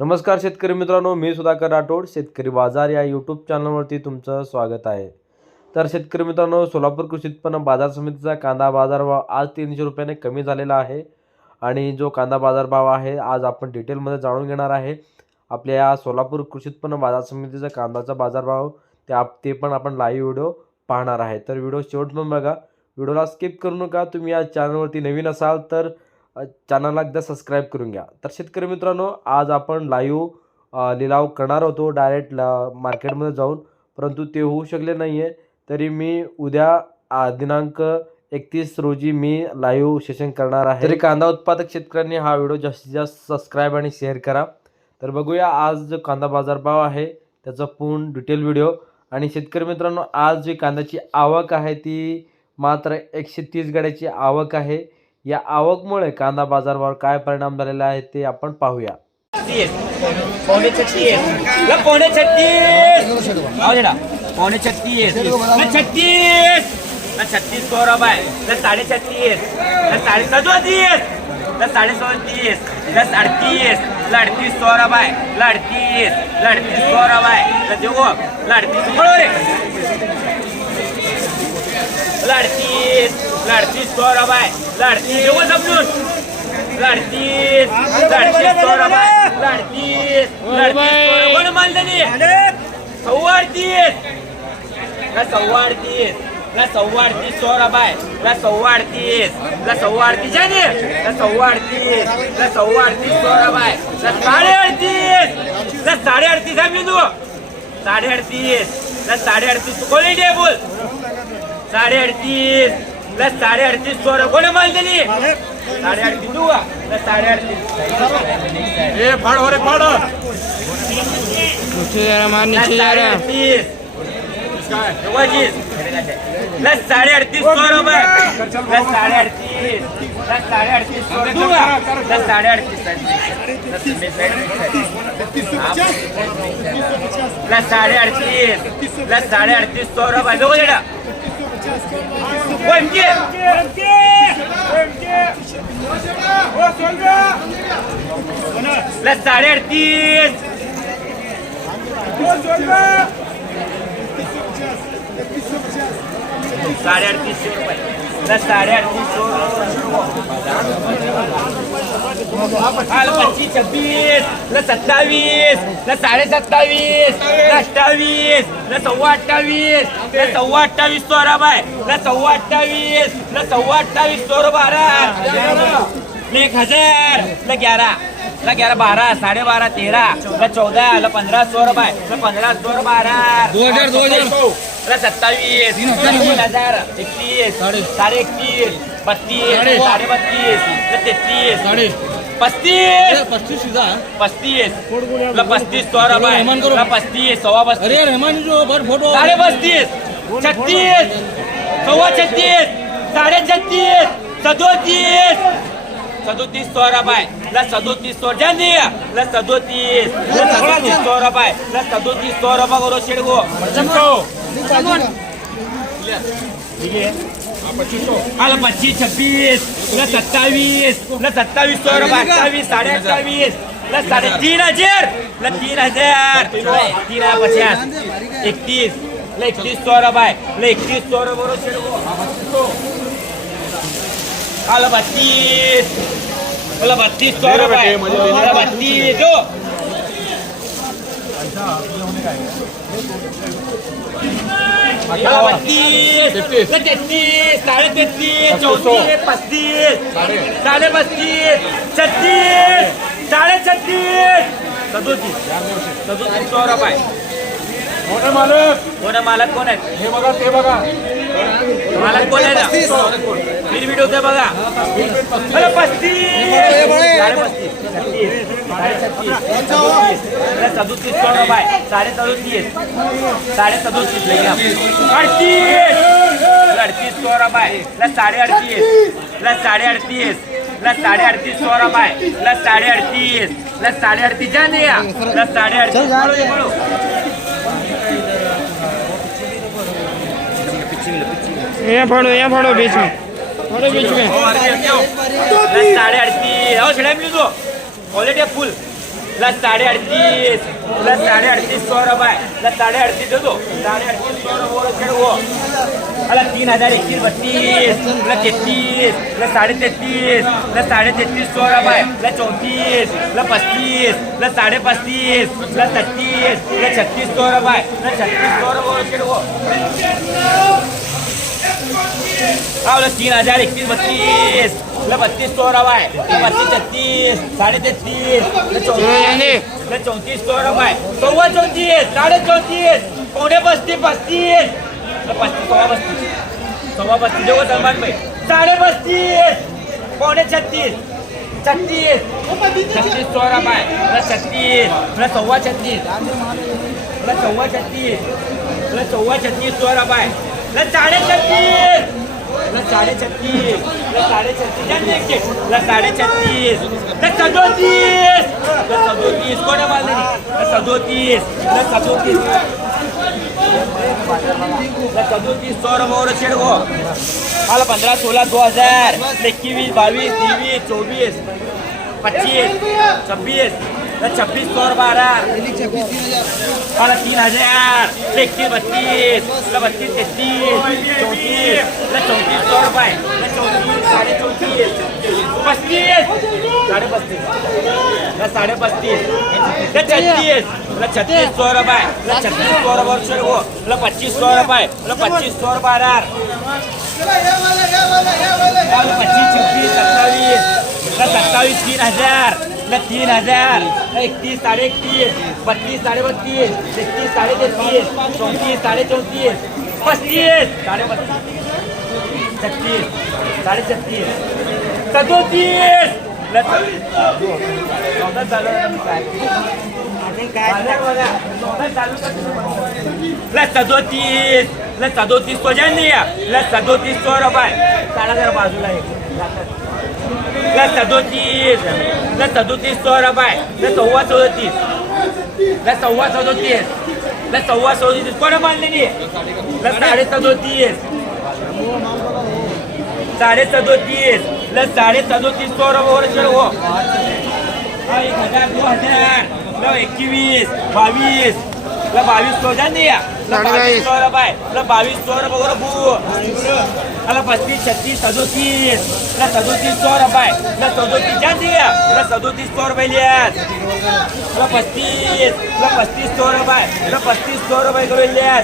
नमस्कार शेतकरी मित्रांनो मी सुधाकर राठोड शेतकरी बाजार या यूट्यूब चॅनलवरती तुमचं स्वागत आहे. तर शेतकरी मित्रांनो सोलापूर कृषी उत्पन्न बाजार समितीचा कांदा बाजारभाव आज तीनशे रुपयाने कमी झालेला आहे. आणि जो कांदा बाजारभाव आहे आज आपण डिटेलमध्ये जाणून घेणार आहे. आपल्या या सोलापूर कृषी उत्पन्न बाजार समितीचा कांद्याचा बाजारभाव ते आप ते पण आपण लाईव्ह व्हिडिओ पाहणार आहे. तर व्हिडिओ शेवट पण बघा. व्हिडिओला स्किप करू नका. तुम्ही या चॅनलवरती नवीन असाल तर चॅनलला एकदा सबस्क्राईब करून घ्या. तर शेतकरी मित्रांनो आज आपण लाईव्ह लिलाव करणार होतो. डायरेक्ट ला मार्केटमध्ये जाऊन. परंतु ते होऊ शकले नाही आहे तरी मी उद्या दिनांक एकतीस रोजी मी लाईव्ह सेशन करणार आहे. तरी कांदा उत्पादक शेतकऱ्यांनी हा व्हिडिओ जास्तीत जास्त सबस्क्राईब आणि शेअर करा. तर बघूया आज जो कांदा बाजारभाव आहे त्याचा पूर्ण डिटेल व्हिडिओ आणि शेतकरी मित्रांनो आज जी कांद्याची आवक आहे ती मात्र एकशे तीस गाड्याची आवक आहे. या आवकमुळे कांदा बाजारावर काय परिणाम झालेला आहे ते आपण पाहूया. पावणे छत्तीस ल छत्तीस आओ छत्तीस ल छत्तीस ल छत्तीस सौ रुपये ल साढ़े छत्तीस ल साढ़े सदोतीस ल साढ़े सदोतीस ल अड़तीस ल अड़तीस सौ रुपये ल अड़तीस ल अड़तीस सौ रुपये ल देखो ल अड़तीस पकड़ो रे लड़तीस लड़तीस सौ रुपये लड़तीस देखो समझून लड़तीस लड़तीस सौ रुपये लड़तीस लड़तीस कोण माल दिली सव्वा अडतीस का सव्वा अडतीस का सव्वा अडतीस सौ रुपये का सव्वा अडतीस का सव्वा अडतीस जाने का सव्वा अडतीस का सव्वा अडतीस सौ रुपये का साडे अडतीस का साडे अडतीस आहे मी तू साडे अडतीस का साडे अडतीस तू कोणी दे बोल साडे अडतीस प्लस साडे अडतीस सोळा कोणी माल दिली? साडे अडतीस तू प्लस साडे अडतीस ए फाड़ हो रे फाड़ नीचे जा रहा मार नीचे जा साडे रहा. प्लस साडे अडतीस रुपये प्लस साडे अडतीस प्लस साडे अडतीस प्लस साडे अडतीस प्लस साडे अडतीस प्लस साडे अडतीस सौ रुपये दोघं जण ओमके प्लस साडे अडतीस साडे अडतीसशे रुपये. प्लस साडे अडतीसशे आलं पच्चीस छब्बीस प्लस सत्तावीस प्लस साडे सत्तावीस प्लस अठ्ठावीस प्लस सव्वा अठ्ठावीस प्लस सव्वा अठ्ठावीस सौ रुपये प्लस सव्वा अठ्ठावीस सव्वा अठ्ठावीस रुपये बारा एक हजार ल ग्यारह ल ग्यारह बारह साढ़े बारह तेरह ल चौदह ल पंद्रह सौ रुपये ल पंद्रह सौ बारह दो हजार, दो हजार। ल सत्तावीस तीन हजार एकतीस साडे एकतीस बत्तीस. साडे बत्तीस ल तेहतीस साडे पस्तीस. पस्तीस सीधा पस्तीस. ल पस्तीस सौ रुपये रहमान करो. ल पस्तीस सव्वा पस्तीस. अरे रहमान जो भर फोटो. साडे पस्तीस. छत्तीस. सव्वा छत्तीस. साडे छत्तीस. सदोतीस. सदोतीस सौ रुपये ल सदोतीस सौ जाने ल सदोतीस. ल सदोतीस सौ रुपये ल सदोतीस सौ रुपये करो शेडगो. आला पच्चीस छब्बीस ल सत्तावीस ल सत्तावीस सौ अठ्ठावीस साडे अठ्ठावीस ल साडे तीन हजार ल तीन हजार. तीन हजार पचास. एकतीस ल एकतीस सौ रुपये ल एकतीस सौ रुपये बरोबर आला बत्तीस. मला बत्तीस सौ रुपये मला बत्तीस जो मला बत्तीस तेहतीस. तेहतीस साडे तेहतीस चौतीस पस्तीस साडे पस्तीस छत्तीस साडे छत्तीस सदोतीस. सदोतीस सौ रुपये मोठे मालक. कोण आहे मालक कोण आहेत? हे बघा ते बघा. मालक कोण आहे ना फिर व्हिडिओ ते बघा मला पस्तीस सदोतीस अरे सदोतीस सौ रुपये साडे सदोतीस। साडे सदोतीस लगे अडतीस! अडतीस सौ रुपये साडे अडतीस। प्लस साडे अडतीस। प्लस साडे अडतीस सौ रुपये प्लस साडे अडतीस। प्लस साडे अडतीस। जाने या प्लस साडे अडतीस। ये. ये फोड़ो ये फोड़ो बीच में। साडे अडतीस। हो शेड्या मिळतो क्वालिटी फुल ला अडतीस। ला अडतीस सौ रुपये ला साडे अडतीस दे दो। साडे अडतीस सौ तीन हज़ार एकतीस बत्तीस। ला तेहतीस ला साडे तेहतीस सौ रुपये ला चौतीस। ला पस्तीस ला पस्तीस ला छत्तीस। छत्तीस सौ रुपये छत्तीस सौ रुपये आवलं तीन हजार एकतीस बत्तीस. बत्तीस रुपये. ला बत्तीस छत्तीस साडे तेहतीस चौतीस चौतीस सौ रुपये. सव्वा चौतीस साडे चौतीस. पावणे पस्तीस पस्तीस. पस्तीस सव्वा पस्तीस. सव्वा पस्तीस देऊ सलमान भाई साडे पस्तीस. पावणे छत्तीस. छत्तीस. छत्तीस सौ रुपये. ला छत्तीस. ला सव्वा छत्तीस. ला सव्वा छत्तीस. ला सव्वा छत्तीस आहे. ला साडे छत्तीस. सदोतीस. सदोतीस. कोणा मारले सदोतीस. सदोतीस. सदोतीस. सौ रुपये शेड गो मला पंधरा सोळा दो हजार. एकवीस बावीस तेवीस चोवीस पच्चीस छब्बीस. छब्बीस सौ बारा मला तीन हजार। एकतीस बत्तीस ला बत्तीस तेहतीस चौतीस ला चौतीस सौ रुपये ला चौतीस साडे चौतीस पस्तीस साडे पस्तीस ला साडे पस्तीस छत्तीस ला छत्तीस सौ रुपये छत्तीस सौ रुपये शेड हो, पच्चीस सौ रुपये ला पच्चीस सौ रुपये हजार पच्चीस छब्बीस सत्तावीस ला सत्तावीस तीन हजार ला तीन हजार. एकतीस साडे एकतीस बत्तीस साडे बत्तीस तेहतीस साडे तेहतीस चौतीस साडे चौतीस पस्तीस साडे पस्तीस छत्तीस साडे छत्तीस सदोतीस चौदा चालू ला सदोतीस. ला सदोतीस तो जान लिया ला सदोतीस सौ रुपये. साडा जरा बाजूला एक. ला सदोतीस ला सदोतीस सौ रुपये ला सव्वा सदोतीस ला सव्वा सदोतीस ला सव्वा सदोतीस कोणा मानलेली ला साडे सदोतीस साडे सदोतीस ला साडे सदोतीस सौ रुपये हो एक हजार दोन हजार ला एकवीस बावीस ला बावीस दिया ला बावीस सौ रुपये ला बावीस रुपये बरोबर बू ला पस्तीस छत्तीस सदोतीस ला सदोतीस सौ रुपये ला सदोतीस जान दिया ला सदोतीस सौ रुपये लिया ला पस्तीस ला पस्तीस सौ रुपये ला पस्तीस सौ रुपये करून लिया